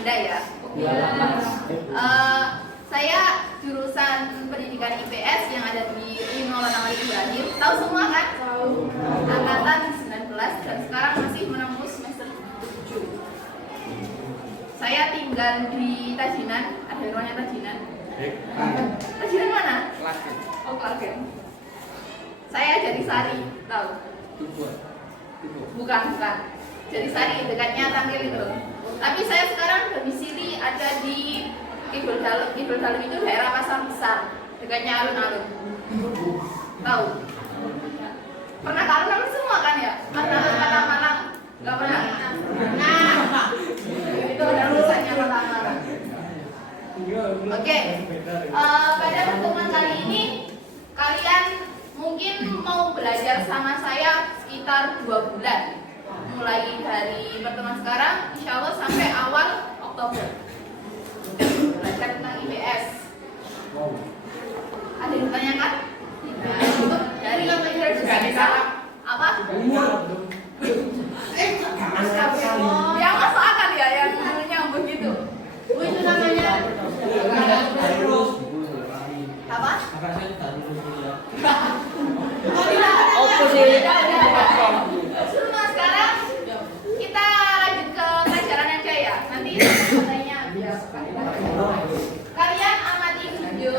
Anda ya. Saya jurusan pendidikan IPS yang ada di Maulana Malik Ibrahim. Tahu semua kan? Tahu. Angkatan 19 dan sekarang masih menempuh semester 7. Saya tinggal di Tajinan, ada rumahnya Tajinan. Tajinan mana? Klaten. Oh, Klaten. Saya dari Sari, tahu? Bukan. Jadi Sari dekatnya Tangkil itu. Tapi saya sekarang domisili ada di Kidul Dalem itu daerah Pasar Besar, dekatnya alun-alun. Tahu? Pernah ke alun-alun semua kan ya? Kata Malang, nggak pernah. Nah, itu ada lulusannya Kata Malang. Oke, pada pertemuan kali ini kalian mungkin mau belajar sama saya sekitar 2 bulan. Mulai dari pertemuan sekarang, insya Allah sampai awal Oktober. Belajar tentang IPS. Ada yang ditanyakan? Dari apa? Yang masuk akal ya, yang nyambung gitu. Itu namanya apa? Sekarang kita lanjut ke pelajaran aja ya. Nanti katanya kalian amati video.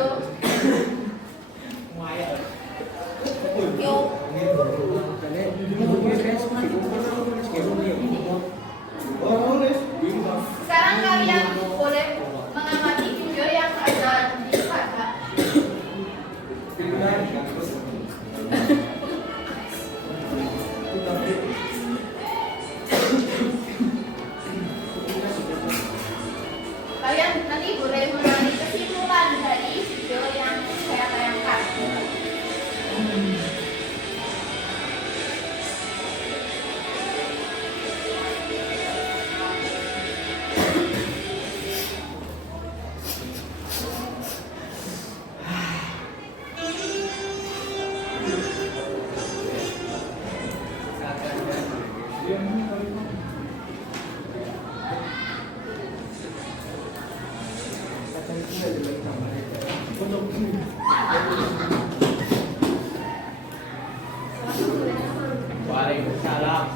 Yuk. Sekarang kalian boleh mengamati video yang ada di sana. Kalian nanti boleh menarik kesimpulan dari video yang saya tayangkan. Waalaikumsalam.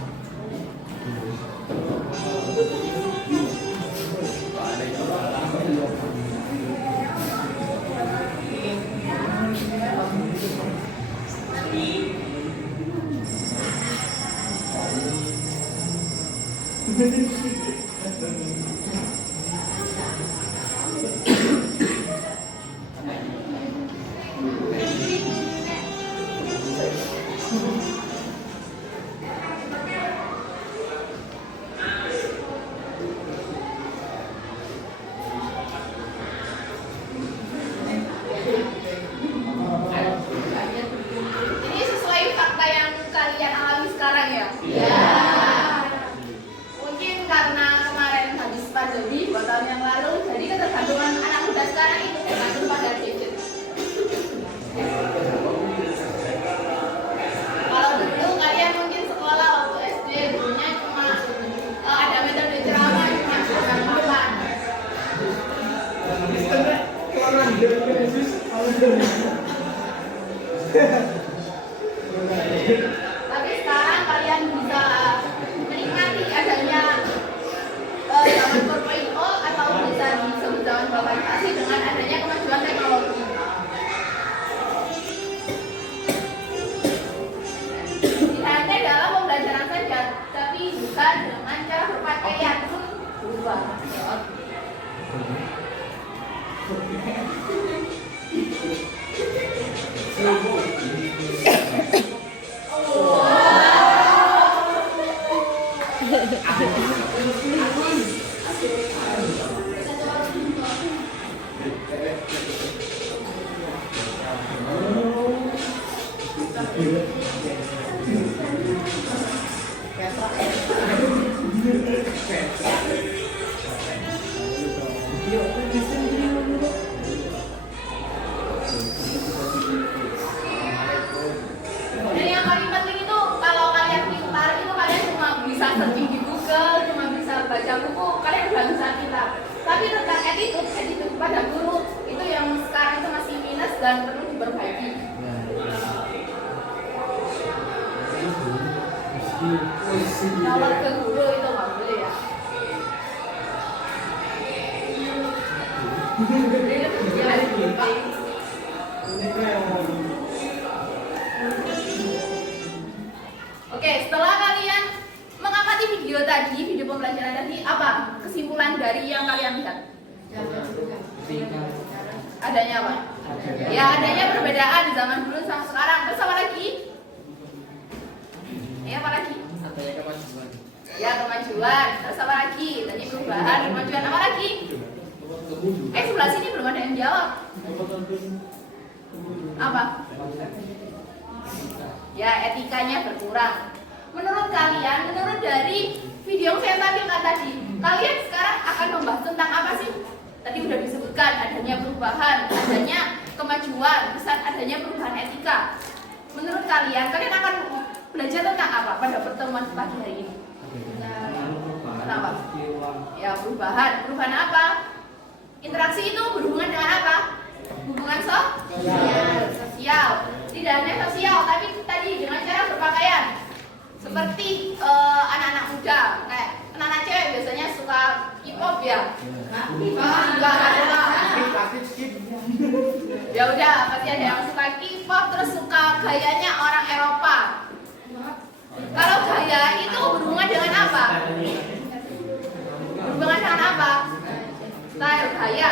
Ini sesuai fakta yang kalian alami sekarang ya? Iya. Mungkin karena kemarin habis pandemi 2 tahun yang lalu, jadi ketergantungan anak muda sekarang itu tergantung pada gadget. Kalau dulu kalian mungkin sekolah waktu SD gurunya cuma ada metode ceramah cuma bulan. Tapi sekarang kalian bisa menikmati adanya zaman 4.0 atau bisa disebut zaman globalisasi dengan adanya kemajuan teknologi. Tidak hanya dalam pembelajaran saja, tapi juga dengan cara berpakaian pun berubah. Dan yang paling penting itu kalau kalian pintar itu kalian cuma bisa searching di Google, cuma bisa baca buku, kalian udah bisa pintar. perlu diperbaiki. Nyolot ke guru itu nggak boleh ya. Oke, setelah kalian mengamati video tadi, video pembelajaran tadi, apa kesimpulan dari yang kalian lihat? Adanya apa? Ya, adanya perbedaan zaman dulu sama sekarang. Terus apa lagi? Ya, apa lagi? Ya, kemajuan. Terus apa lagi? Tadi perubahan, kemajuan. Apa lagi? Sebelah sini belum ada yang jawab. Apa? Ya, etikanya berkurang. Menurut kalian, menurut dari video yang saya tampilkan tadi, kalian sekarang akan membahas tentang apa sih? Tadi udah disebutkan adanya perubahan, adanya kemajuan, besar adanya perubahan etika. Menurut kalian, kalian akan belajar tentang apa pada pertemuan pagi hari ini? Kenapa? Ya, perubahan. Perubahan apa? Interaksi itu berhubungan dengan apa? Hubungan sosial. Tidak hanya sosial, tapi tadi dengan cara berpakaian. Seperti anak-anak muda, kayak anak-anak cewek biasanya suka K-pop ya. Ya udah, pasti ada yang suka K-pop, terus suka gayanya orang Eropa. Kalau gaya itu berhubungan dengan apa? Berhubungan dengan apa? Style, gaya.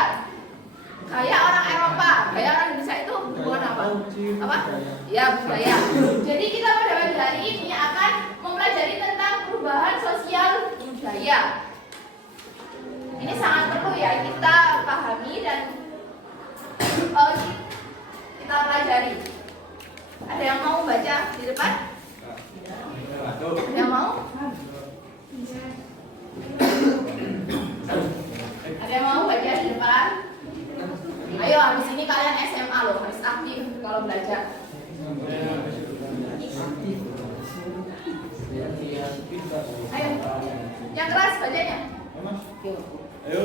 Gaya orang Eropa, gaya orang Indonesia itu hubungan apa? Apa? Ya, budaya. Jadi kita pada pagi hari ini akan mempelajari tentang perubahan sosial budaya. Ini sangat perlu ya kita pahami dan kita pelajari. Ada yang mau baca di depan? Ada yang mau? Ada yang mau baca di depan? Ayo, habis ini kalian SMA loh, harus aktif kalau belajar. Ayo, yang keras bacanya. Ayo.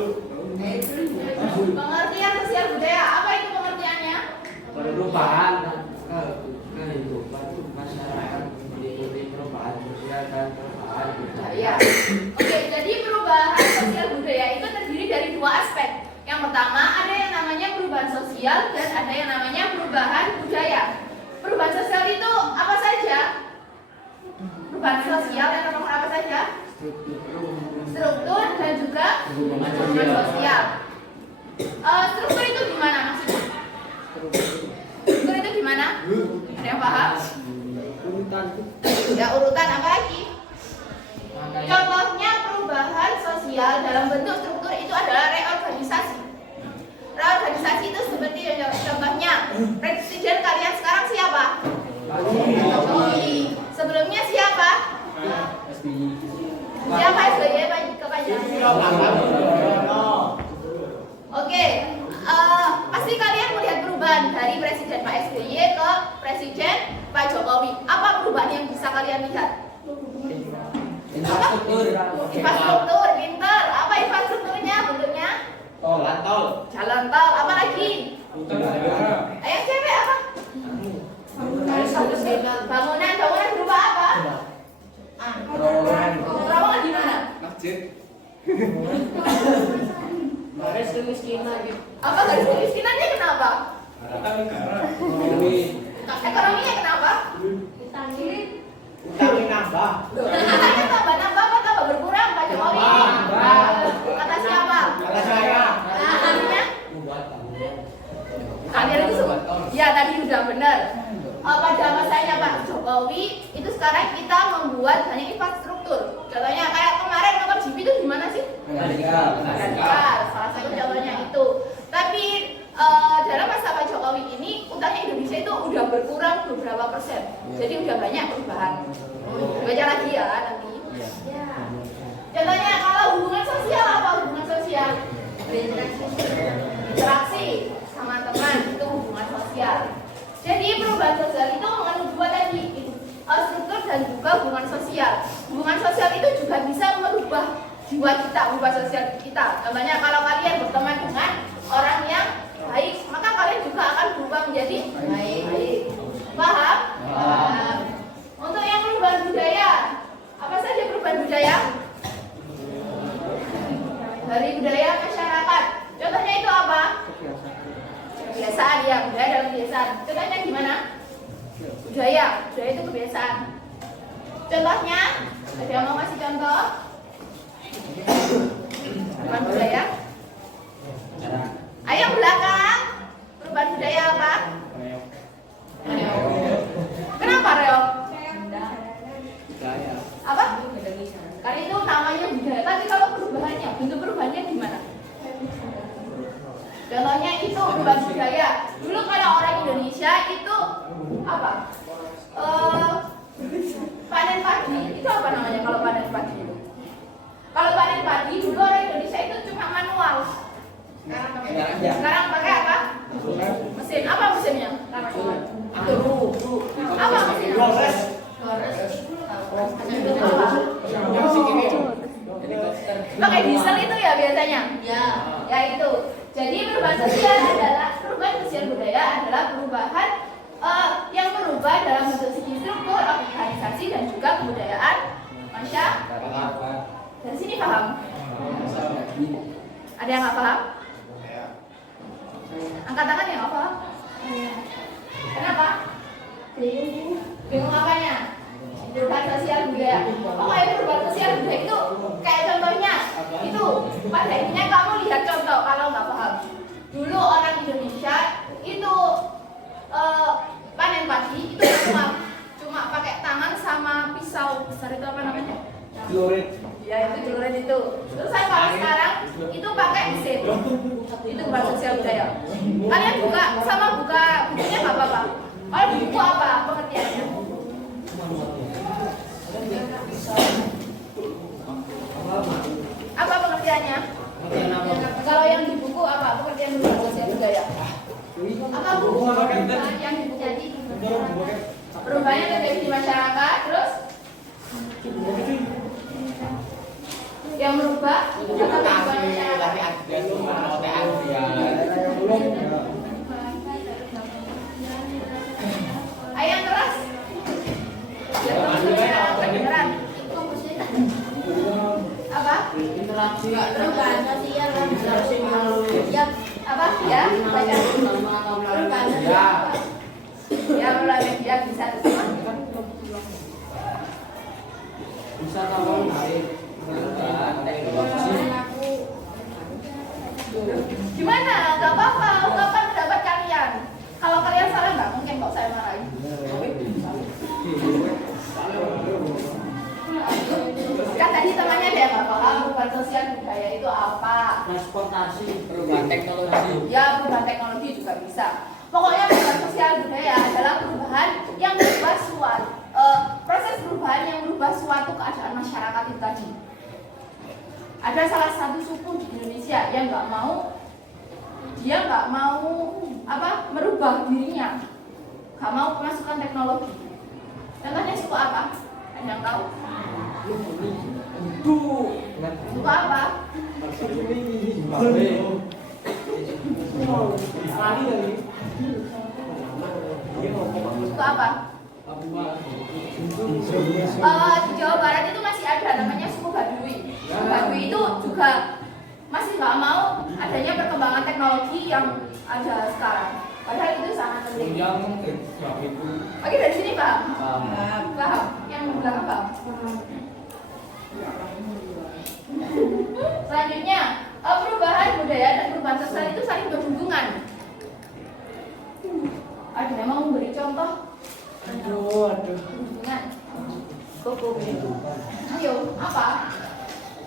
Pengertian sosial budaya, apa itu pengertiannya? Perubahan kehidupan masyarakat meliputi perubahan sosial dan perubahan budaya. Oke, jadi perubahan sosial budaya itu terdiri dari dua aspek. Yang pertama ada yang namanya perubahan sosial dan ada yang namanya perubahan budaya. Perubahan sosial itu apa saja? Perubahan sosial yang terkait apa saja? Struktur dan juga hubungan sosial. Struktur itu gimana maksudnya? Struktur itu gimana? Ada yang paham? Ya, urutan apa lagi? Contohnya perubahan sosial dalam bentuk struktur itu adalah reorganisasi. Reorganisasi itu seperti contohnya presiden kalian sekarang siapa? Jokowi. Sebelumnya siapa? Siapa SBY kepanjangannya? Oke, pasti kalian melihat perubahan dari presiden Pak SBY ke presiden Pak Jokowi. Apa perubahan yang bisa kalian lihat? Infrastruktur, pinter. Apa infrastrukturnya? Bentuknya? Jalan tol. Apa lagi? Ayo cewek apa? Bangunan berupa apa? Terowongan di mana? Masjid. Garis kemiskinan. Apa garis kemiskinannya kenapa? Ekonominya kenapa? Utangnya nambah. Katanya tambah apa tambah berkurang Pak Jokowi? Kata siapa? Kata saya. Artinya? Membuat tanggungan. Kalian itu ya tadi udah benar. Pada masanya Pak Jokowi itu sekarang kita membuat banyak infrastruktur. Contohnya kayak kemarin MotoGP itu gimana sih? Radikal. Salah satu contohnya itu. Tapi dalam masa Pak Jokowi ini utangnya Indonesia itu udah berkurang beberapa persen. Jadi udah banyak perubahan. Baca lagi ya nanti. Contohnya kalau hubungan sosial apa hubungan sosial? Interaksi sama teman itu hubungan sosial. Jadi perubahan sosial itu mengandung dua tadi, struktur dan juga hubungan sosial. Hubungan sosial itu juga bisa merubah jiwa kita, merubah sosial kita. Contohnya kalau kalian berteman dengan orang yang baik, maka kalian juga akan berubah menjadi budaya itu kebiasaan. Contohnya, ada yang mau kasih contoh? Perubahan budaya. Ayo belakang. Perubahan budaya apa? Kenapa reok? Budaya. Apa? Karena itu namanya budaya. Tapi kalau perubahannya, bentuk perubahannya gimana? Contohnya itu perubahan budaya. Dulu kalau orang Indonesia itu apa? Panen padi. Itu apa namanya kalau panen padi itu? Kalau panen padi dulu orang Indonesia itu cuma manual. Sekarang pakai apa? Mesin. Apa mesinnya? Apa mesinnya? Pakai diesel itu ya biasanya? Ya itu. Jadi perubahan sosial adalah perubahan sosial budaya adalah perubahan yang berubah dalam bentuk segi struktur, organisasi dan juga kebudayaan masyarakat. Dari sini paham? Ada yang nggak paham? Angkat tangan yang nggak paham? Kenapa? Bingung apanya? Perubahan sosial budaya. Pokoknya perubahan sosial budaya itu kayak contohnya itu pada intinya kamu lihat contoh kalau nggak paham. Dulu orang Indonesia itu panen padi itu cuma pakai tangan sama pisau besar itu apa namanya? Lurit. Ya itu celurit itu. Terus kalau sekarang itu pakai mesin. Itu perubahan sosial budaya. Kalian buka bukunya nggak apa-apa. Kalau di buku apa pengertiannya? Apa pengertiannya? Kalau yang di buku apa pengertian perubahan sosial budaya? Apa buku yang di buku jadi perubahannya terjadi di masyarakat, terus yang merubah atau perubahan masyarakat? Ayam keras. Kedengeran. Apa? Interaksi. Perubahan sosial. Ya, apa? Ya, baca. Perubahan Ya. sosial. Ya, melalui dia bisa semua. Bisa tambah lain. Gimana? Gak apa-apa, ungkapkan pendapat kalian. Kalau kalian salah nggak mungkin kok saya marahin. Kan tadi temannya ada yang nggak paham perubahan sosial budaya itu apa? Transportasi, perubahan teknologi. Ya, perubahan teknologi juga bisa. Pokoknya perubahan sosial budaya adalah perubahan yang merubah proses perubahan yang merubah suatu keadaan masyarakat itu tadi. Ada salah satu suku di Indonesia yang nggak mau merubah dirinya, nggak mau memasukkan teknologi. Contohnya suku apa? Ada yang tahu? Suku apa? Suku apa? Di Jawa Barat itu masih ada namanya suku Baduy. Suku Baduy itu juga masih nggak mau adanya perkembangan teknologi yang ada sekarang. Padahal itu sangat penting. Oke, dari sini paham? Paham. Yang belakang paham? Selanjutnya, perubahan budaya dan perubahan sosial itu saling berhubungan. Ada yang mau memberi contoh? Hubungan. Ayo, apa?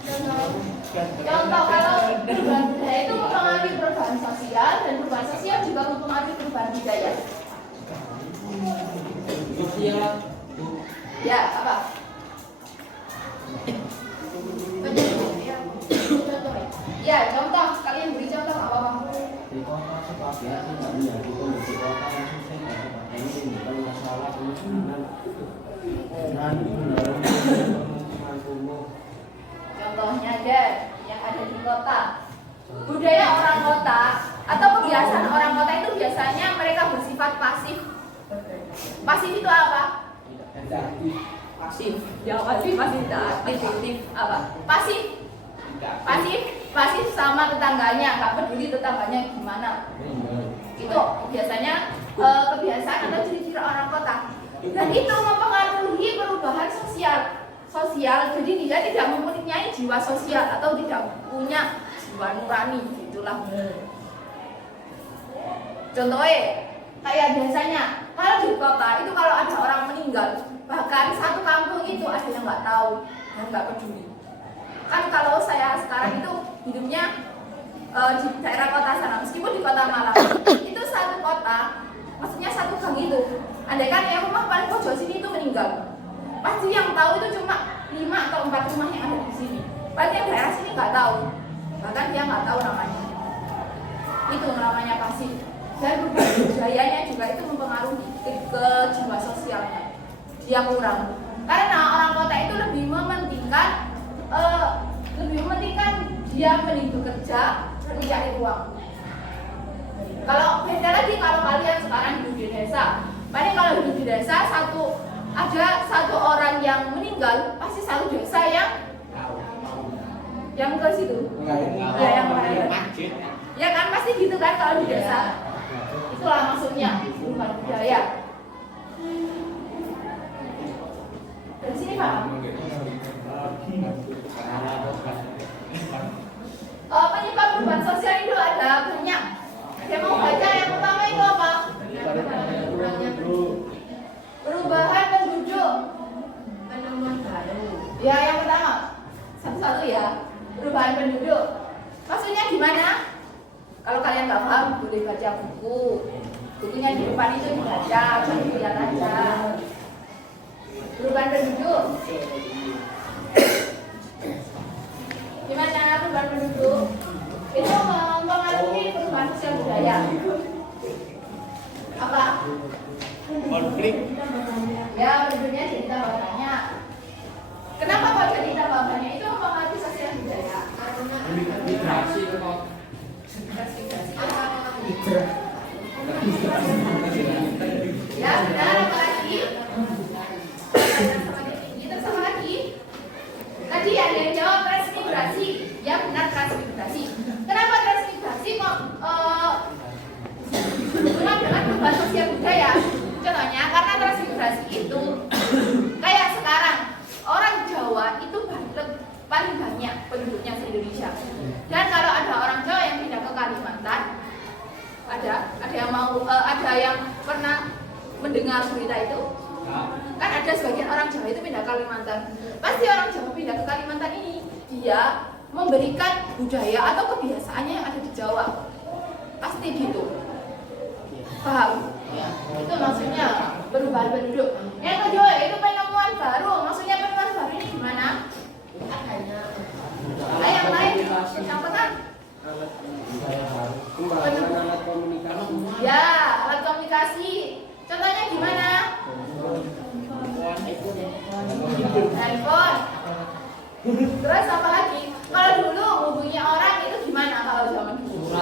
Contoh kalau perubahan budaya itu mempengaruhi perubahan sosial dan perubahan sosial juga mempengaruhi perubahan budaya. Sosial. Ya, apa? Ya, contoh. Kalian beri contoh nggak apa-apa. Di kota Surabaya tidak menjadi kondisi kota yang susah dan ini menimbulkan masalah kemiskinan dan pemukiman kumuh. Contohnya ada yang ada di kota. Budaya orang kota atau kebiasaan orang kota itu biasanya mereka bersifat pasif. Pasif itu apa? Pasif. Ya pasif aktif. Apa? Pasif sama tetangganya, nggak peduli tetangganya gimana. Itu biasanya kebiasaan atau ciri-ciri orang kota. Dan itu mempengaruhi perubahan sosial. Jadi dia tidak mempunyai jiwa sosial atau tidak punya jiwa nurani, gitulah. Contohnya kayak biasanya kalau di kota itu kalau ada orang meninggal, bahkan satu kampung itu ada yang nggak tahu dan nggak peduli. Kan kalau saya sekarang itu hidupnya di daerah kota sana, meskipun di kota Malang itu satu kota, maksudnya satu gang itu, andai kan yang rumah paling pojok sini itu meninggal, pasti yang tahu itu cuma 5 atau 4 rumah yang ada di sini. Pasti yang daerah sini nggak tahu, bahkan dia nggak tahu namanya. Itu namanya pasif. Dan budayanya juga itu mempengaruhi ke jiwa sosialnya. Dia kurang. Karena orang kota itu lebih mementingkan dia mending bekerja dan mencari uang. Kalau beda lagi kalau kalian sekarang hidup di desa, paling kalau hidup di desa ada satu orang yang meninggal, pasti satu desa yang ke situ. Ya yang mana? Ya kan pasti gitu kan kalau di desa. Itulah maksudnya bukan budaya. Dari sini Pak. Penyebab perubahan sosial itu ada banyak. Saya mau baca yang pertama itu apa? Perubahan penduduk. Penemuan baru. Ya yang pertama. Satu-satu ya. Perubahan penduduk. Maksudnya gimana? Kalau kalian nggak paham boleh baca buku. Bukunya di depan itu dibaca, jangan dilihat aja. Perubahan penduduk. Gimana perubahan penduduk? Itu mempengaruhi perubahan sosial budaya. Apa? Konflik. Ya, penduduknya jadi tambah banyak. Kenapa kok jadi tambah banyak? Itu mempengaruhi sosial budaya. Migrasi kok. Ya, benar. Apa lagi? Terus apa lagi? Tadi ada yang jawab transmigrasi. Ya benar, transmigrasi. Kenapa transmigrasi kok berhubungan dengan perubahan sosial budaya? Contohnya karena transmigrasi itu kayak sekarang orang Jawa itu paling banyak penduduknya di Indonesia. Dan kalau ada orang Jawa yang pindah ke Kalimantan, ada yang pernah mendengar berita itu? Kan ada sebagian orang Jawa itu pindah ke Kalimantan. Pasti orang Jawa pindah ke Kalimantan ini dia memberikan budaya atau kebiasaannya yang ada di Jawa. Pasti gitu. Paham? Itu maksudnya perubahan penduduk. Yang kedua itu penemuan baru. Maksudnya penemuan baru ini gimana? Yang lain, yang tengah. Alat komunikasi. Ya, alat komunikasi. Contohnya gimana? Handphone. Terus apa lagi? Kalau dulu hubungi orang itu gimana kalau zaman dulu?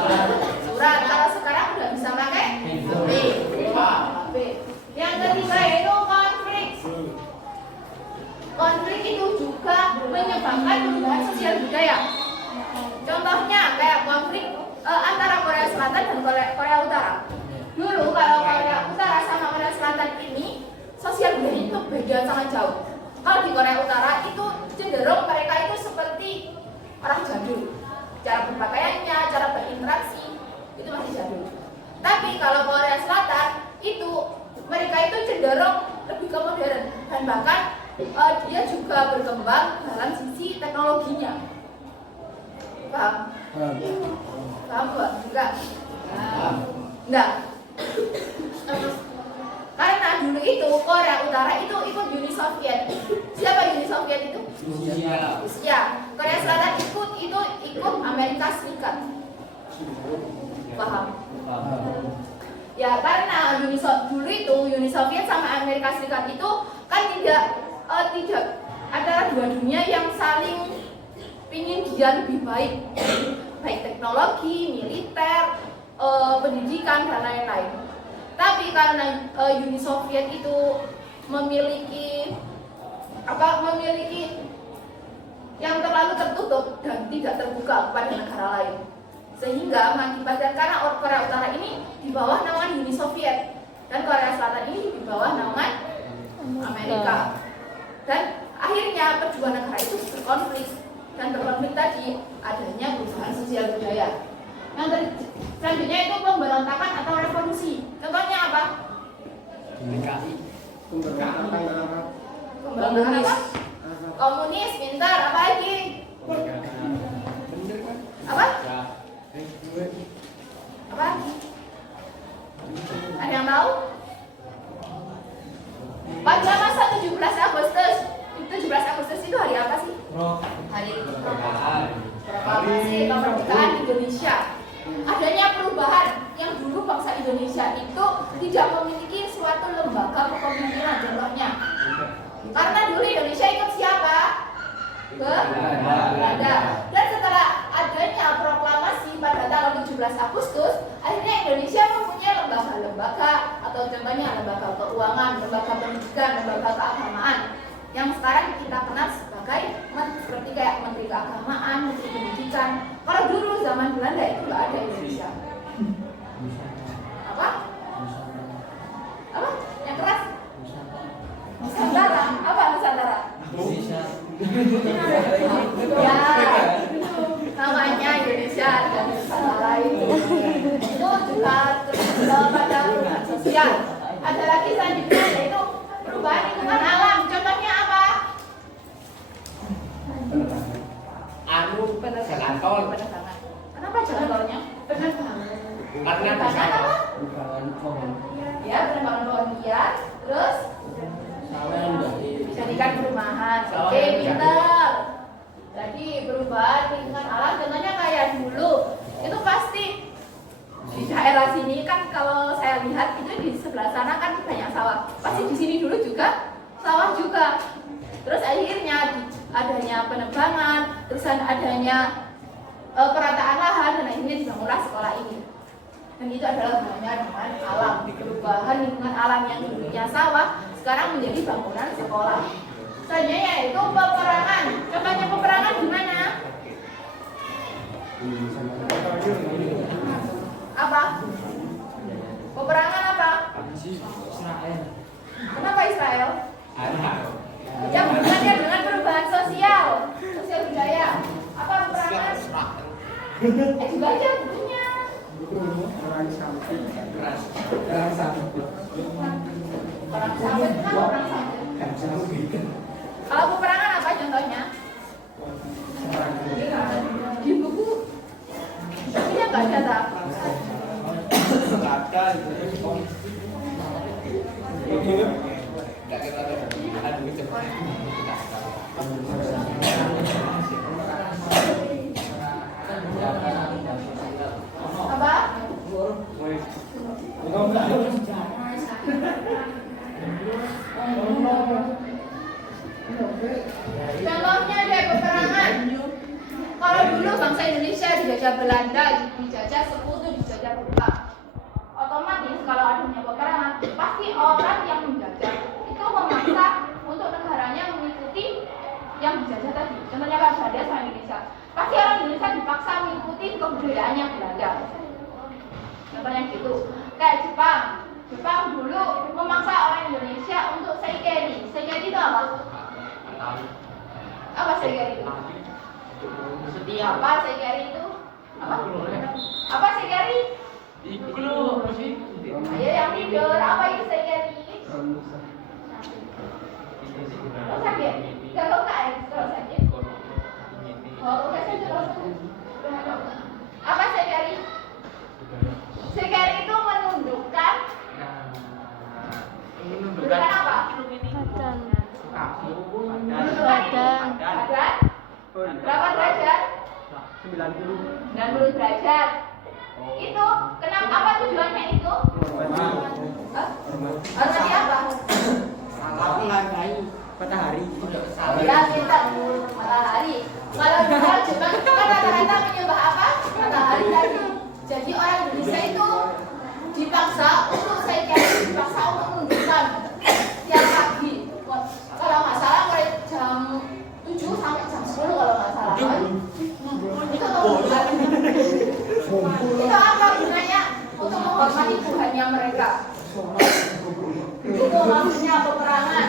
Surat. Kalau sekarang udah bisa pakai HP. Yang ketiga itu konflik. Konflik itu juga menyebabkan perubahan sosial budaya. Contohnya kayak konflik antara Korea Selatan dan Korea Utara. Dulu kalau Korea Utara sama Korea Selatan ini sosial budaya itu beda sangat jauh. Kalau di Korea Utara itu cenderung mereka itu seperti orang jadul. Cara berpakaiannya, cara berinteraksi itu masih jadul. Tapi kalau Korea Selatan itu mereka itu cenderung lebih ke modern dan bahkan dia juga berkembang dalam sisi teknologinya. Paham? Paham gak? Enggak? Enggak. Karena dulu itu Korea Utara itu ikut Uni Soviet. Siapa Uni Soviet itu? Rusia. Korea Selatan ikut Amerika Serikat. Paham? Ya karena dulu itu Uni Soviet sama Amerika Serikat itu kan tidak adalah dua dunia yang saling ingin dia lebih baik teknologi, militer, pendidikan dan lain-lain. Tapi karena Uni Soviet itu memiliki yang terlalu tertutup dan tidak terbuka kepada negara lain, sehingga mengakibatkan karena Korea Utara ini di bawah naungan Uni Soviet dan Korea Selatan ini di bawah naungan Amerika. Dan akhirnya kedua negara itu berkonflik, dan berkonflik tadi adanya perubahan sosial budaya. Yang selanjutnya itu pemberontakan atau revolusi. Contohnya apa? PKI. Pemberontakan apa? Komunis, pintar, apa lagi? Apa? Apa lagi? Ada yang tahu? Pada masa 17 Agustus. 17 Agustus itu hari apa sih? Hari proklamasi kemerdekaan Indonesia. Adanya perubahan yang dulu bangsa Indonesia itu tidak memiliki suatu lembaga kepemimpinan, contohnya. Karena dulu Indonesia ikut siapa? Belanda. Dan setelah adanya proklamasi pada tanggal 17 Agustus, akhirnya Indonesia mempunyai lembaga-lembaga, atau contohnya lembaga keuangan, lembaga pendidikan, lembaga keagamaan, yang sekarang kita kenal sebagai seperti kayak Menteri Keagamaan, Menteri Pendidikan. Kalau dulu zaman Belanda itu nggak ada Indonesia. Apa? Apa? Yang keras? Nusantara. Apa Nusantara? Ya, namanya Indonesia dan Nusantara itu juga pada perubahan sosial. Ada lagi selanjutnya yaitu perubahan lingkungan alam. Contohnya apa? Jalan tol. Kenapa jalan tolnya? Karena apa? Ya, penebangan pohon liar. Terus dijadikan perumahan. Oke, pintar. Jadi perubahan lingkungan alam contohnya kayak dulu itu pasti di daerah sini kan, kalau saya lihat itu di sebelah sana kan banyak sawah. Pasti di sini dulu juga sawah juga. Terus akhirnya adanya penebangan, terus adanya perataan lahan, dan akhirnya dibangunlah sekolah ini. Dan itu adalah hubungannya dengan alam. Perubahan lingkungan alam yang dulunya sawah sekarang menjadi bangunan sekolah. Selanjutnya yaitu peperangan. Contohnya peperangan di mana? Apa? Peperangan apa? Kenapa Israel? Yang hubungannya dengan perubahan sosial budaya. Apa peperangan? Dibaca bukunya. Orang sawit kan orang sawit. Kalau peperangan apa contohnya? Di buku. Bukunya nggak ada tak? Apa? Contohnya deh peperangan. Kalau dulu bangsa Indonesia dijajah Belanda, dijajah Sekutu, dijajah Jepang. Otomatis kalau adanya peperangan, pasti orang yang menjajah itu memaksa untuk negaranya mengikuti yang dijajah tadi. Contohnya kan Belanda sama Indonesia. Pasti orang Indonesia dipaksa mengikuti kebudayaannya Belanda. Contohnya gitu. Kayak Jepang. Jepang dulu memaksa orang Indonesia untuk seikeri. Seikeri itu apa? Apa seikeri itu? Apa seikeri itu? Apa? Apa seikeri? Ayo yang tidur. Apa itu seikeri? Kalau sakit? Kalau sakit? Oh, apa seikeri? Seikeri itu menundukkan. Menundukkan apa? Badan. Berapa derajat? 90 derajat. Itu kenapa, apa tujuannya itu? Tadi apa? Menghargai matahari. Ya, kita matahari. Kalau Jepang itu kan rata-rata menyembah apa? Matahari tadi. Jadi orang Indonesia itu dipaksa untuk dipaksa untuk menundukkan tiap pagi. Kalau nggak salah mulai jam 7 sampai jam 10 kalau nggak salah. Itu apa gunanya? Untuk menghormati Tuhannya mereka. Itu maksudnya peperangan.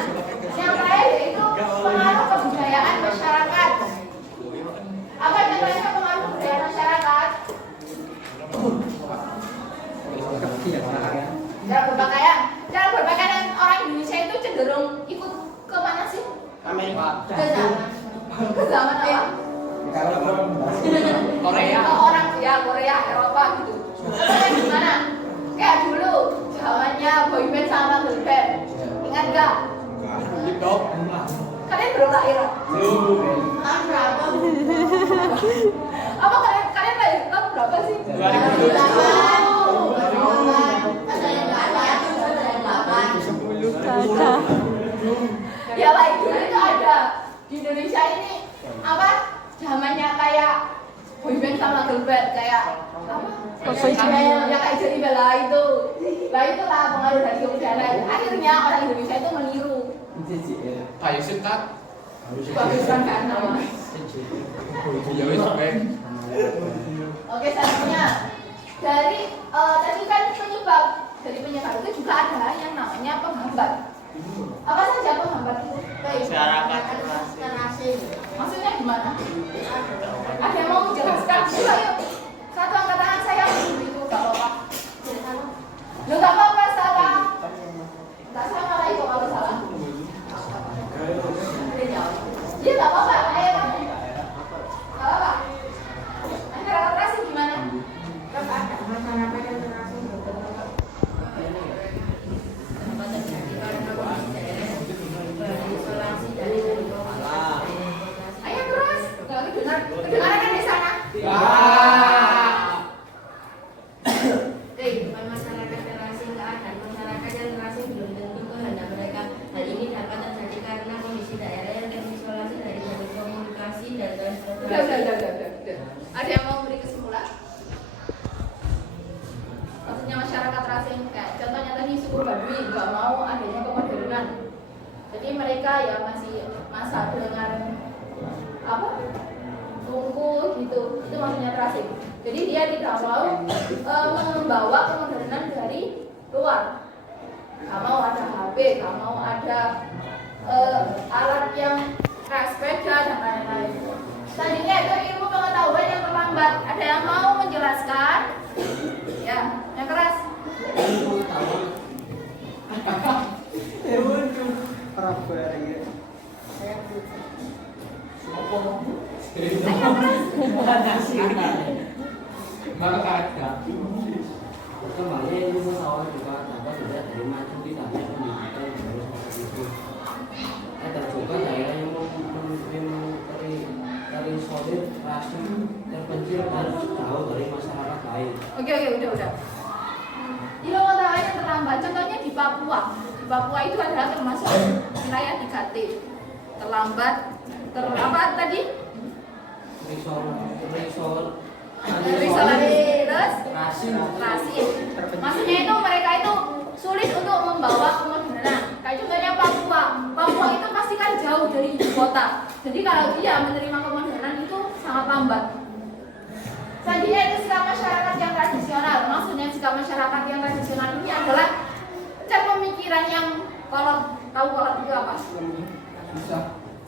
Eropa. Ke zaman apa? Kalau Korea. Orang ya Korea, Eropa gitu. Contohnya gimana? Kayak dulu zamannya boyband sama girl band. Ingat gak? Gitu. Kalian belum lahir? Belum. Tahun berapa? Apa kalian lahir tahun berapa sih? 2007. Ada yang 8, ada yang 8. Ya lah itu ada di Indonesia ini apa? Zamannya kayak boyband sama girl band kayak apa? Ya kayak jadi bela itu. Lah itulah pengaruh dari kemudian. Akhirnya orang Indonesia itu meniru. Pak Yusuf kan. Bagusan kan nama. Ya wis ben. Oke, selanjutnya dari tadi kan penyebab itu juga ada yang namanya penghambat. Apa saja penghambat itu? Baik. Masyarakat Terasi. Maksudnya gimana? Ada yang mau menjelaskan? Ayo, satu angkat tangan saya itu gak apa-apa. Lo gak apa-apa salah. Tak sama lah itu kalau salah. Iya gak apa-apa. Ayo kamu. Gak apa-apa. Masyarakat terasi gimana? Masyarakat yang terasi Ayo terus. Kedengaran kan di sana? masyarakat terasi keadaan masyarakat yang terasi belum tentu kehendak mereka. Hal ini dapat terjadi karena kondisi daerah yang terisolasi dari jalur komunikasi dan transportasi. Udah. Ada yang mau beri kesimpulan? Maksudnya masyarakat terasing kayak contohnya tadi suku Baduy nggak mau adanya kemodernan. Jadi mereka ya masih masa dengan apa? Tungku gitu. Itu maksudnya terasing. Jadi dia tidak mau membawa kemodernan dari luar. Gak mau ada HP, gak mau ada alat yang kayak sepeda dan lain-lain. Tadinya itu ilmu pengetahuan yang terlambat. Ada yang mau menjelaskan? Ya, yang keras. Maka ada. Kembali ilmu pengetahuan juga dapat dilihat dari macam tidaknya pendidikan yang harus seperti itu. Terbuka daerah yang terisolir, rasmi, terpencil dan jauh dari masyarakat lain. Oke, udah. Ilmu pengetahuan yang terlambat. Contohnya di Papua. Di Papua itu adalah termasuk wilayah 3T. Terlambat, apa tadi? Terus rasif. Maksudnya itu mereka itu sulit untuk membawa kemodernan. Kayak contohnya Papua. Papua itu pasti kan jauh dari ibu kota. Jadi kalau dia menerima kemodernan itu sangat lambat. Selanjutnya itu sikap masyarakat yang tradisional. Maksudnya sikap masyarakat yang tradisional ini adalah cara pemikiran yang tahu kolot itu apa?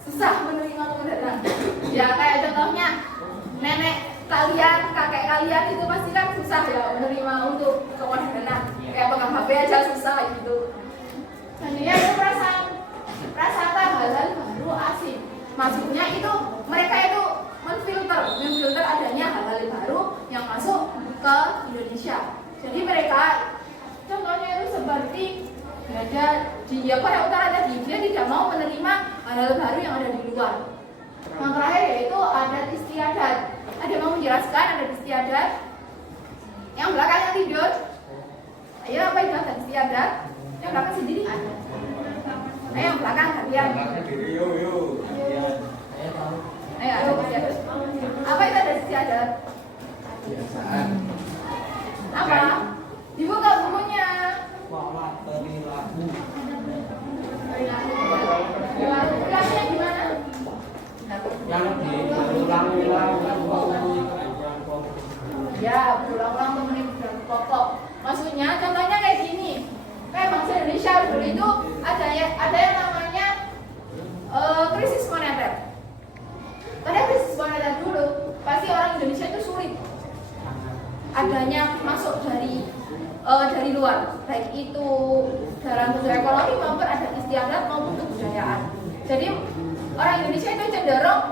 Susah menerima kemodernan. Ya kayak contohnya nenek kalian, kakek kalian itu pasti kan susah ya menerima untuk kemodernan. Kayak pegang HP aja susah gitu. Selanjutnya itu prasangka hal-hal baru asing. Maksudnya itu mereka itu memfilter adanya hal-hal baru yang masuk ke Indonesia. Jadi mereka contohnya itu seperti ada di Korea Utara tadi, dia tidak mau menerima hal-hal baru yang ada di luar. Yang terakhir yaitu adat istiadat. Ada yang mau menjelaskan adat istiadat? Yang belakangnya tidur. Ayo apa itu adat istiadat? Yang belakang sendiri ada. Ayo yang belakang kalian. Saya tahu. Ayo istiadat. Apa itu adat istiadat? Kebiasaan. Apa? Dibuka bukunya. Sholat perilaku. Perilakunya gimana? Yang diulang-ulang Ya, berulang-ulang memenuhi kebutuhan pokok. Maksudnya, contohnya kayak gini. Kayak bangsa Indonesia dulu itu ada yang namanya krisis moneter. Pada krisis moneter dulu, pasti orang Indonesia itu sulit adanya masuk dari luar, baik itu dalam bentuk ekonomi maupun adat istiadat maupun kebudayaan. Jadi orang Indonesia itu cenderung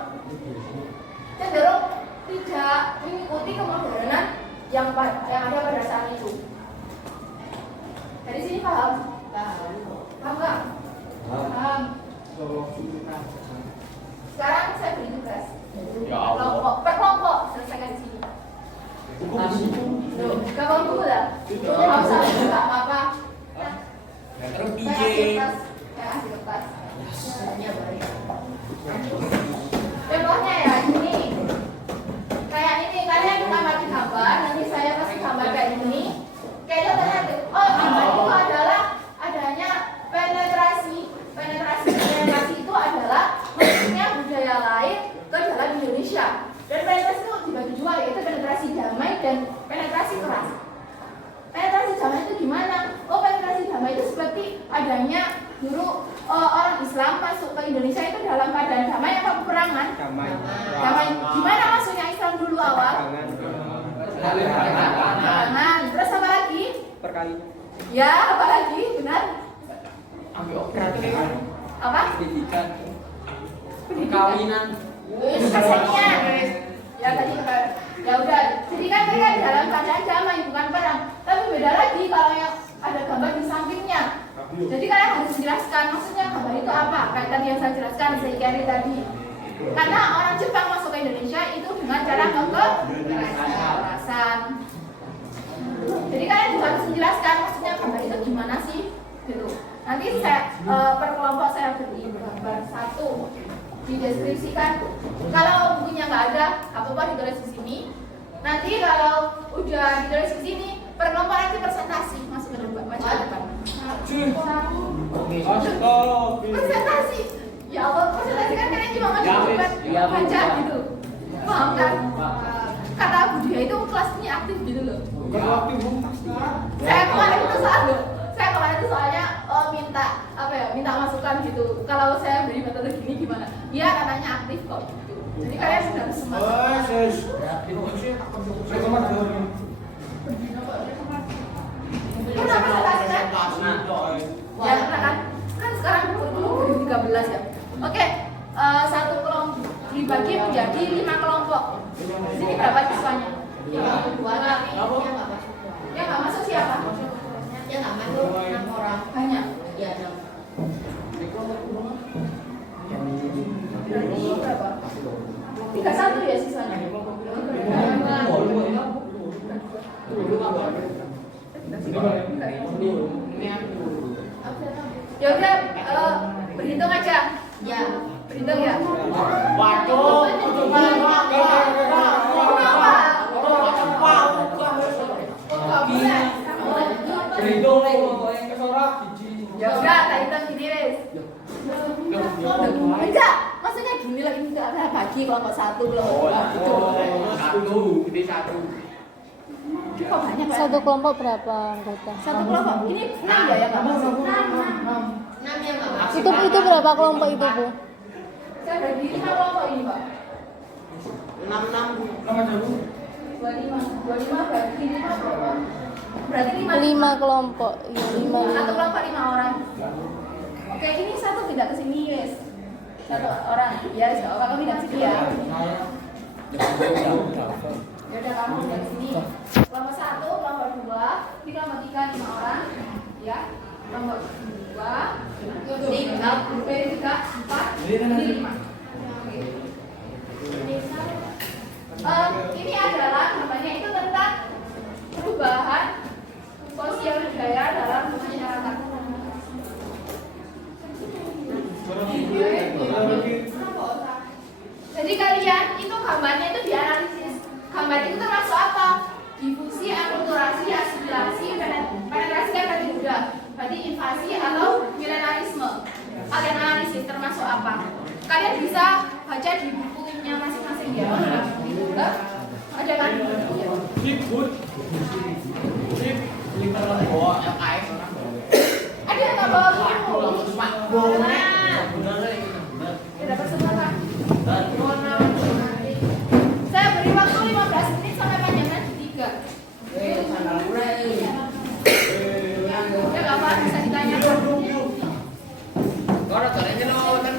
tidak mengikuti kemodernan yang ada pada saat itu. Dari sini paham? Paham nggak? Paham. Sekarang saya beri tugas. Ya Allah. Per kelompok selesaikan di sini. Gampang dulu lah. Nggak usah nggak apa-apa. Ya terus Saya kasih kertas. Saya kasih kertas. Contohnya ya ini. Kayak ini kalian mengamati gambar. Nanti saya kasih gambar kayak ini. Kayaknya ternyata gambar itu adalah adanya penetrasi itu adalah masuknya budaya lain ke dalam Indonesia. Dan penetrasi itu dibagi dua, yaitu penetrasi damai dan penetrasi keras. Penetrasi damai itu gimana? Penetrasi damai itu seperti adanya dulu orang Islam masuk ke Indonesia itu dalam keadaan damai atau peperangan? Damai. Gimana masuknya Islam dulu awal? Peperangan. Terus apa lagi? Perkalian. Ya, apa lagi? Benar? Apa? Pendidikan. Perkawinan. Kesenian. Ya tadi ya udah. Jadi kan mereka dalam keadaan damai bukan perang. Tapi beda lagi kalau yang ada gambar di sampingnya. Jadi kalian harus menjelaskan maksudnya gambar itu apa? Kayak tadi yang saya jelaskan Seikari tadi. Karena orang Jepang masuk ke Indonesia itu dengan cara kekerasan. Jadi kalian juga harus menjelaskan maksudnya gambar itu gimana sih? Gitu. Nanti saya per kelompok saya beri gambar satu. Dideskripsikan. Kalau bukunya nggak ada, apa-apa ditulis di sini. Nanti kalau udah ditulis di sini, per kelompok nanti presentasi masuk ke depan, maju ke depan. Presentasi. Ya Allah, presentasi kan kalian cuma maju ke depan, baca gitu. Paham kan? Kata Budia itu kelas ini aktif gitu loh. Saya kemarin itu soalnya minta masukan gitu. Kalau saya beri metode gini gimana? Dia katanya aktif kok gitu. Jadi kalian sudah harus semangat. Kenapa saya kasih? Ya kan? Kan sekarang belum 13 ya. Oke, satu kelompok dibagi menjadi 5 kelompok. Di sini berapa siswanya? Dua tapi yang nggak masuk siapa? Yang nggak masuk 6 orang. Banyak. Ya 6. Berarti berapa? 31 ya siswanya. Ya udah, berhitung aja. Ya. Berhitung ya. Waduh. Kenapa? Ya udah, tak hitung gini wes. Enggak, maksudnya gini lah, ini enggak ada bagi kelompok 1, kelompok 2 gitu. Ini satu. Ini kok banyak Pak? Satu kelompok berapa anggota? Satu kelompok. Ini 6 ya yang nggak masuk? 6 yang nggak masuk. Itu berapa kelompok itu, Bu? Saya bagi 5 kelompok ini Pak. 25 bagi 5 kelompok. Berarti 5 kelompok. Ya, 5. Satu kelompok 5 orang. Oke, ini satu pindah ke sini, guys. Satu orang. Ya, kalau pindah ke sini ya. Ya udah kamu pindah ke sini. Kelompok 1, kelompok 2, di kelompok 3 5 orang. Ya. Kelompok 2, 3, 4, ini 5. Ini adalah namanya itu tentang perubahan sosial budaya dalam masyarakat. Jadi kalian itu gambarnya itu dianalisis. Gambar itu termasuk apa? Difusi, akulturasi, asimilasi, penetrasi kan tadi udah. Berarti invasi atau milenialisme. Kalian analisis termasuk apa? Kalian bisa baca di bukunya masing-masing ya. Ada kan? Ada yang nggak bawa buku? Tidak bersemangat. Saya beri waktu 15 menit sampai panjangnya 3. Ya nggak apa, bisa ditanyakan. Kalau caranya lo kan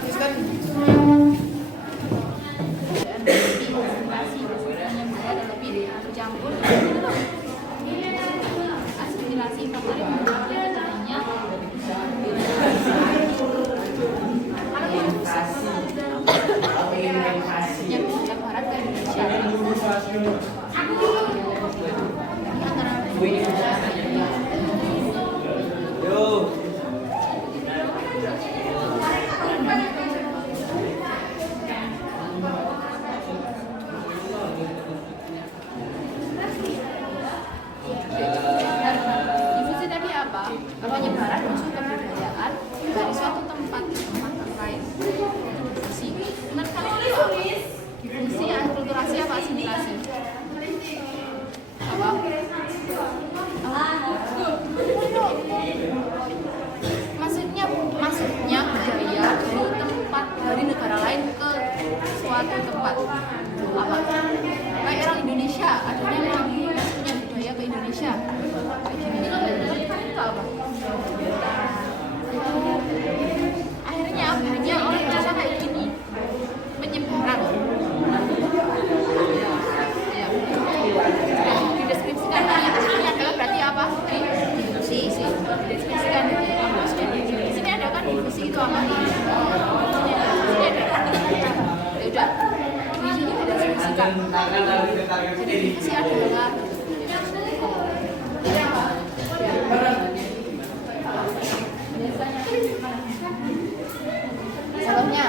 gitu sama ini. Ya udah, di sini beda signifikan. Jadi itu sih adalah contohnya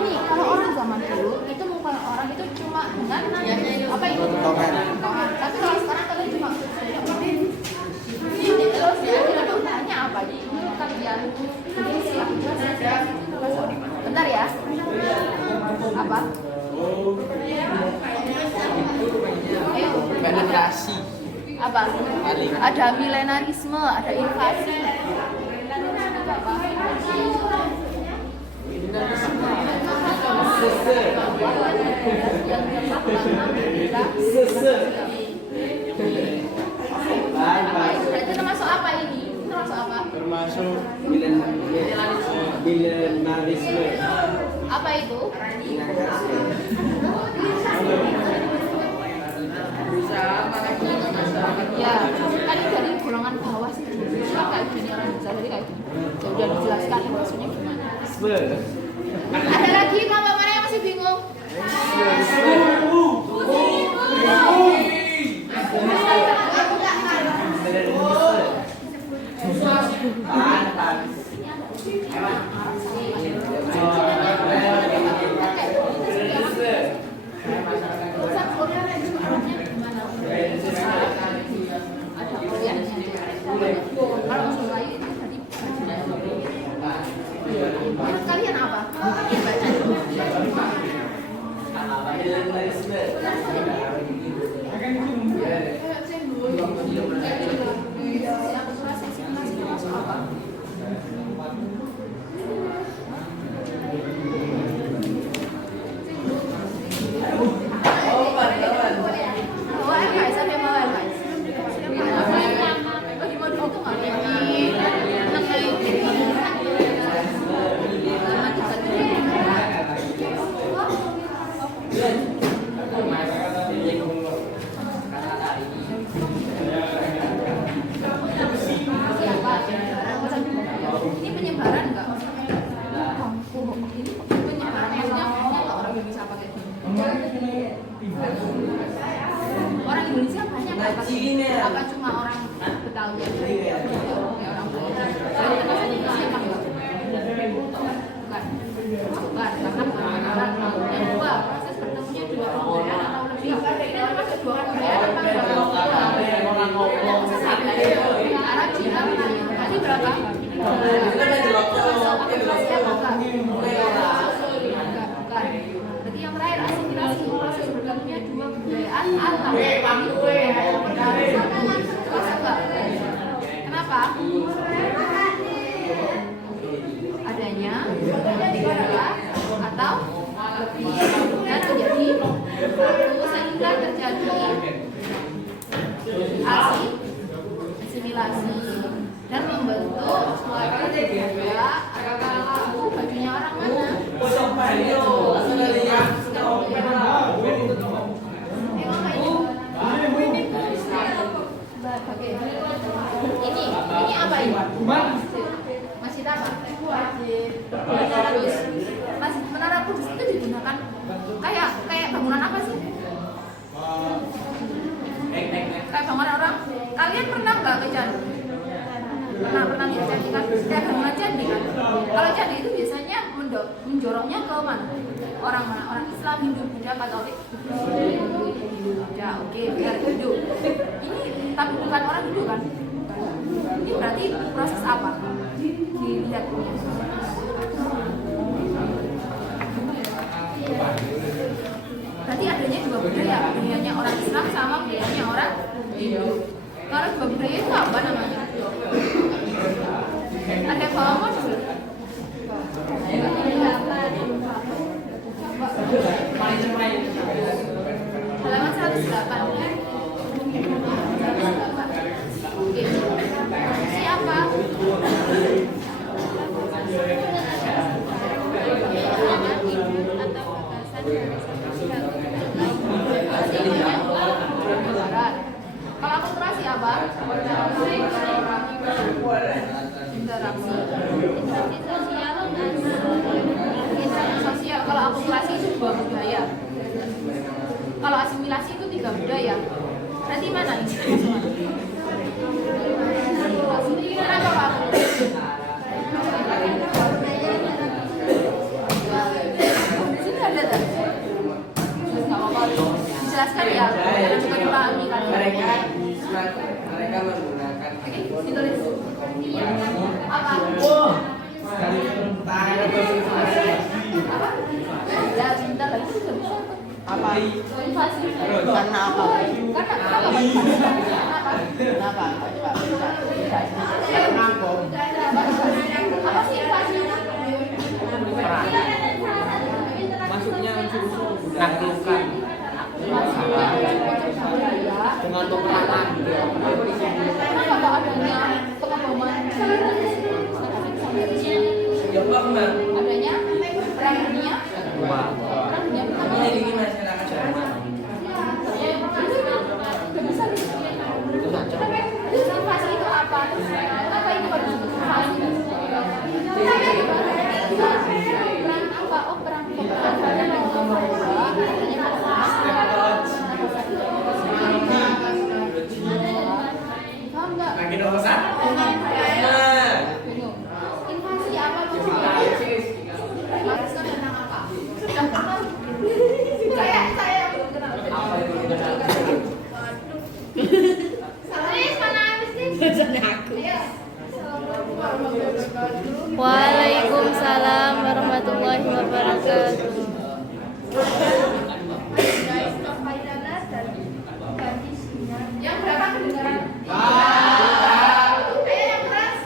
ini kalau orang zaman dulu itu mukul orang itu cuma dengan apa itu tongan. Tapi kalau sekarang kalian cuma ini terus ya itu hanya apa di kalian bentar ya apa penetrasi apa ada milenarisme, ada invasi, apa itu termasuk apa ini? Termasuk apa? Termasuk milenarisme. Apa itu? Ya, kan ini dari golongan bawah sih. Kayak gini orang bisa jadi kayak gini. Ya udah dijelaskan maksudnya gimana. Ada lagi kelompok mana yang masih bingung? Menurut kalian apa? Ini penyebaran enggak? Ini penyebaran maksudnya orang Indonesia pakai gini. Orang Indonesia banyak nggak pakai? Apa cuma orang Betawi aja? Ya orang Betawi. Jadi termasuk Indonesia apa enggak? Bukan, karena orang yang dua proses bertemunya dua kebudayaan atau lebih. Ini termasuk dua kebudayaan apa enggak? Arab, Cina, Melayu. Tadi berapa? Berarti yang terakhir asimilasi proses bergabungnya dua kebudayaan atau kenapa? Adanya dua atau lebih dan menjadi satu sehingga terjadi asimilasi dan membentuk suatu budaya atau bajunya orang mana? Ini apa ini? Masjid apa? Terus Masjid Menara Kudus itu digunakan kayak bangunan apa sih? Kayak bangunan orang. Kalian pernah nggak ke candi? Pernah lihat candi kan? Kayak bangunan candi kan? Kalau candi itu biasanya menjoroknya ke mana? Orang mana? Orang Islam, Hindu, Buddha, Katolik? Ya oke, biar Hindu. Ini tapi bukan orang Hindu kan? Ini berarti proses apa? Dilihat punya. Berarti adanya dua budaya, budayanya orang Islam sama budayanya orang Hindu. Kalau dua budaya itu apa namanya? Ada bawah modul. Halaman 108. Oke. Siapa? Kalau akulturasi apa? dijelaskan ya, biar juga dipahami kan. Mereka menggunakan Oke, ditulis. Apa? Apa? Ya, bentar lagi sudah bisa. Apa? Invasi. Karena apa? Karena kenapa invasi? Kenapa? Kenapa? Apa sih invasi? masuknya menaklukkan dengan peperangan gitu ya. Emang apa adanya pengeboman? Ya benar. Adanya perang dunia? Wah. Perang dunia pertama. Ini masyarakat Jerman. Terus invasi itu apa? Terus apa itu baru disebut invasi? Perang apa? Oh, perang peperangan yang kedua. Adanya paham nggak? Lagi nomor 1. Bingung. Invasi apa maksudnya? Harusnya tentang apa? Sudah kenal? Saya yang belum kenal. Apa itu kita Salis mana habis nih? Ayo. Assalamualaikum warahmatullahi wabarakatuh. Waalaikumsalam warahmatullahi wabarakatuh. Yang berapa kedengaran? Ayo yang keras.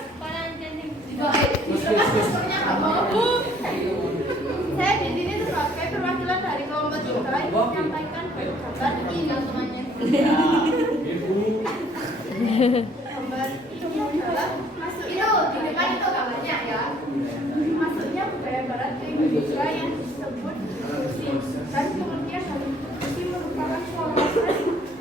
Maskernya nggak mau. Saya di sini sebagai perwakilan dari kelompok 3 yang menyampaikan gambar ini temannya. Gambar ini adalah masuk itu di depan itu gambarnya ya. Masuknya budaya barat ke Indonesia yang disebut Rusin dan kemudian dari Rusin merupakan suatu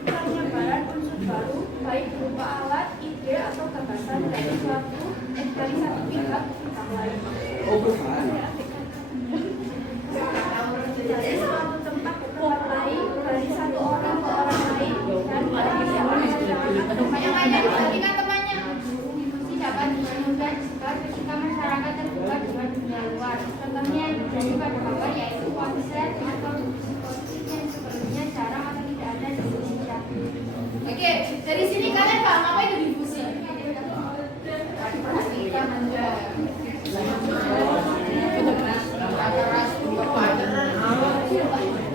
penyebaran unsur baru baik berupa alat, ide atau gagasan dari satu pihak ke lain. Dari suatu tempat ke tempat lain, dari satu orang ke orang lain, dan dari yang lainnya dibandingkan temannya. Diskusi dapat dilakukan ketika masyarakat terbuka dengan dunia luar. Contohnya yang terjadi pada bawah yaitu konsep atau diskusi yang sebelumnya jarang atau tidak ada di Indonesia. Oke, dari sini kalian paham apa itu difusi? Perhatikan aja.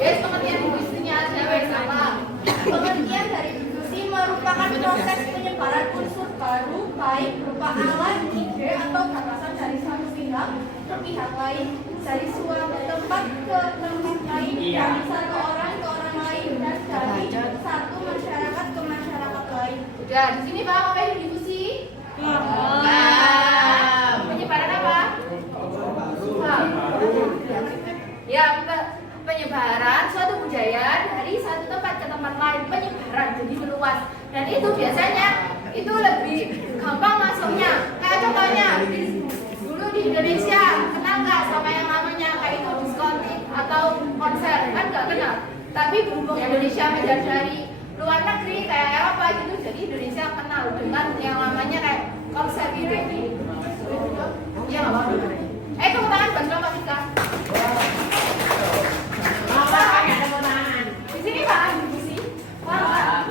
Yes, pengertian difusinya ada apa? Pengertian dari difusi merupakan proses penyebaran unsur baru baik berupa alat, ide atau gagasan dari satu pihak ke pihak lain, dari suatu tempat ke tempat lain, dari satu orang ke orang lain, dan dari satu masyarakat ke masyarakat lain. Udah, di sini paham apa itu difusi? Penyebaran apa? Ya, penyebaran suatu budaya dari satu tempat ke tempat lain, penyebaran jadi meluas. Dan itu biasanya itu lebih gampang masuknya. Kayak contohnya dulu di Indonesia kenal nggak sama yang namanya kayak itu diskotik atau konser, kan nggak kenal. Tapi berhubung Indonesia menjadi dari luar negeri kayak Eropa gitu, jadi Indonesia kenal dengan yang namanya kayak konser gitu. Iya nggak apa-apa. Tepuk tangan buat kelompok kita. Di sini Pak diskusi. Wah.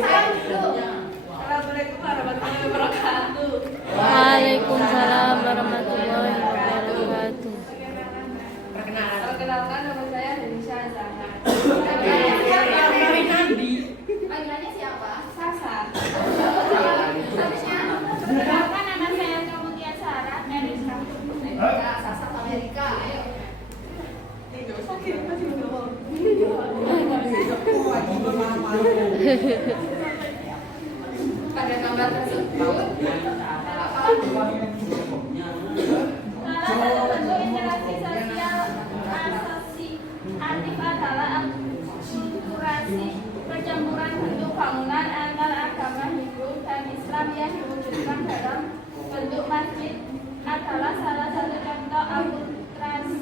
Saya dulu. Assalamualaikum warahmatullahi wabarakatuh. Waalaikumsalam warahmatullahi wabarakatuh. Perkenalkan nama saya Denisha Zahra. Panggilannya siapa? Sasa. Selanjutnya. Perkenalkan nama saya Kemudian Sarah Erika. Ya, Sasa Amerika. Ayo. Pada gambar tersebut salah satu bentuk interaksi sosial asosiatif adalah akulturasi percampuran bentuk bangunan antar agama Hindu dan Islam yang diwujudkan dalam bentuk masjid adalah salah satu contoh akulturasi.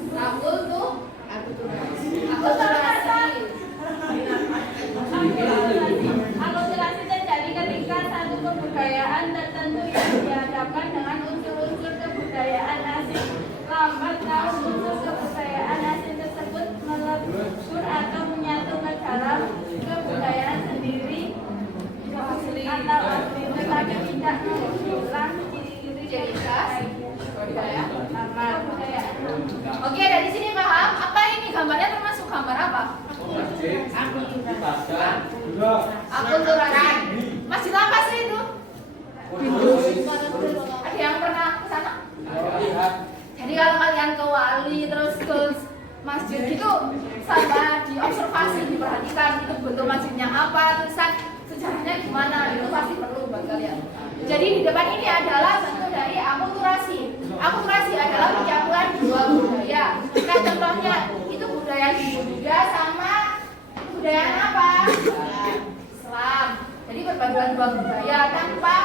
Akulturasi terjadi ketika satu kebudayaan tertentu yang dihadapkan dengan unsur-unsur kebudayaan asing lambat laun unsur kebudayaan asing tersebut atau menyatukan dalam kebudayaan sendiri atau asli tetapi tidak mengulang ciri-ciri khas budaya. nama kebudayaan. Oke, dari sini paham? Apa ini gambarnya termasuk gambar apa? Akulturasi. Masjid apa sih itu? Ada yang pernah ke sana? Jadi kalau kalian ke Wali terus ke masjid gitu, sama diobservasi, diperhatikan itu bentuk masjidnya apa, tulisan sejarahnya gimana, itu pasti perlu buat kalian. Jadi di depan ini adalah bentuk dari akulturasi. Akulturasi adalah pencampuran dua budaya. Nah contohnya itu budaya Hindu sama budaya apa? Islam. Jadi perpaduan dua budaya tanpa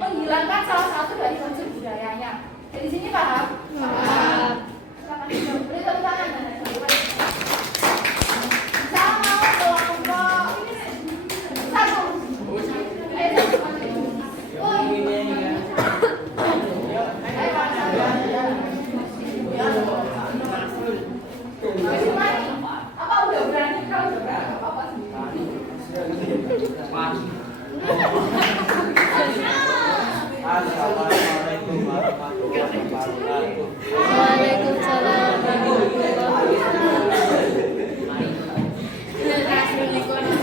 menghilangkan salah satu dari unsur budayanya. Jadi sini paham? Paham. Silakan beri tepuk tangan. Saya mau kelompok satu. Ayo satu. Apa udah berani? Kalau udah berani apa Assalamualaikum warahmatullahi wabarakatuh. Waalaikumsalam warahmatullahi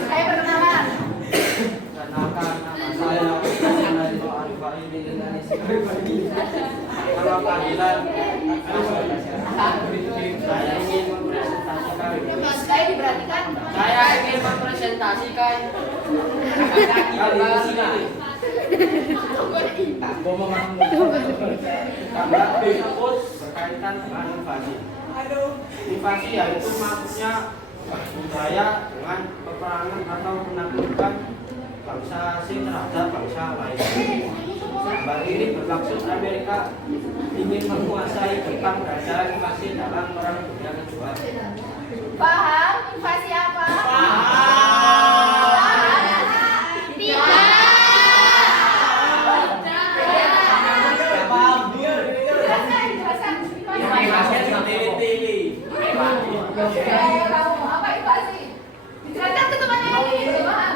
Saya perkenalan. Kenalkan nama saya Ronaldo Arifai bin Indonesia. Kalau panggilan saya ingin mempresentasikan. Saya diperhatikan. Saya ingin mempresentasikan gambar tersebut berkaitan dengan invasi. Invasi yaitu maksudnya budaya dengan peperangan atau penaklukan bangsa asing terhadap bangsa lain. Gambar ini bermaksud Amerika ingin menguasai Jepang dan cara invasi dalam perang dunia kedua. Paham invasi apa? Apa invasi? Dijelaskan ke temannya lagi, paham?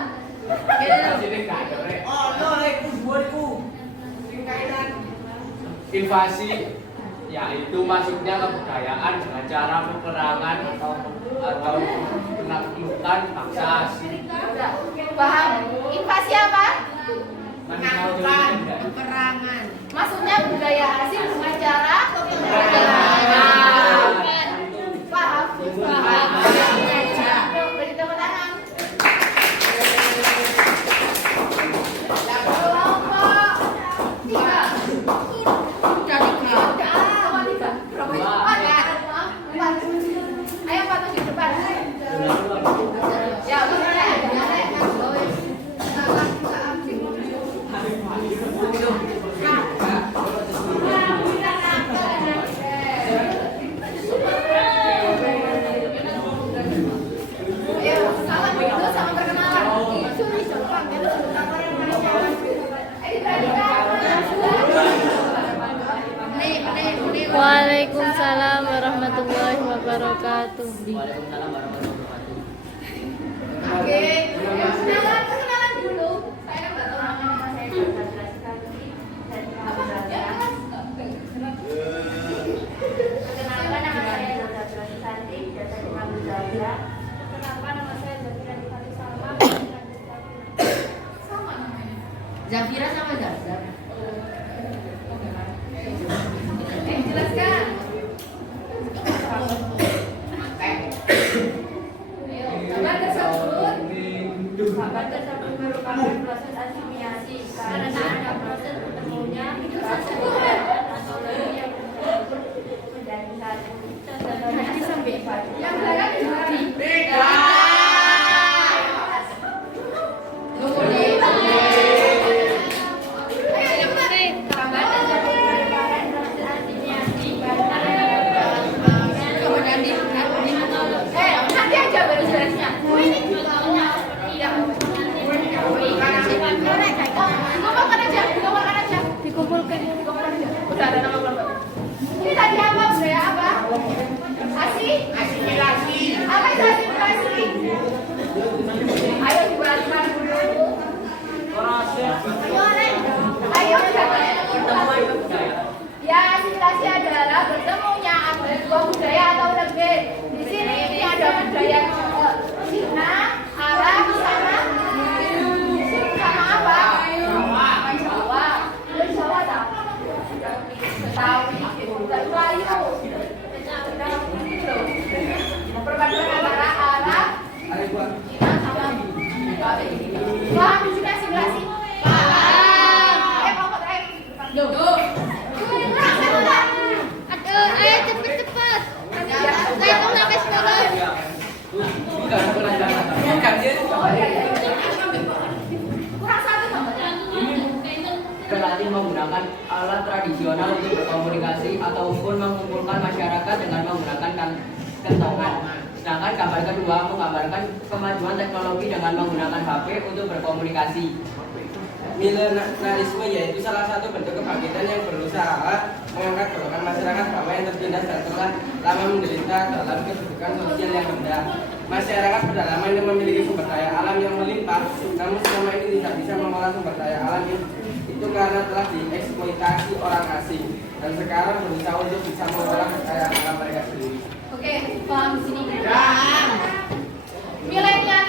Invasi yaitu masuknya kebudayaan dengan cara peperangan atau penaklukan bangsa asing. Paham? Invasi apa? Penaklukan. Masuknya budaya asing dengan cara peperangan. Paham? Paham. Yuk, beri tepuk tangan. Kelompok tiga. Udah tiga. Empat ya? Empat. Ayo patuh di depan. Ya, salam dulu sama perkenalan. Waalaikumsalam warahmatullahi wabarakatuh. Waalaikumsalam warahmatullahi wabarakatuh. Oke, kenalan dulu. Saya nggak tahu namanya, saya bisa jelaskan. Perkenalkan nama saya Zafira Santi, biasa dipanggil Zafira. Perkenalkan nama saya Zafira Difati Salma. Sama namanya. Zafira sama Zafira. Jelaskan. Gambar tersebut merupakan proses asimilasi karena ada proses bertemunya atau yang menjadi satu. Contohnya Yang belakang di gambar tersebut merupakan proses asimilasi karena ada nanti aja baru jelasnya. Ini juga punya. Iya. menggunakan alat tradisional untuk berkomunikasi ataupun mengumpulkan masyarakat dengan menggunakan kentongan. Sedangkan gambar kedua menggambarkan kemajuan teknologi dengan menggunakan HP untuk berkomunikasi. Milenialisme yaitu salah satu bentuk kebangkitan yang berusaha mengangkat golongan masyarakat bawah yang tertindas dan telah lama menderita dalam kedudukan sosial yang rendah. Masyarakat pedalaman yang memiliki sumber daya alam yang melimpah, namun selama ini tidak bisa mengolah sumber daya alam itu karena telah dieksploitasi orang asing dan sekarang berusaha untuk bisa mengolah kekayaan alam mereka sendiri. Oke, paham di sini. Milenial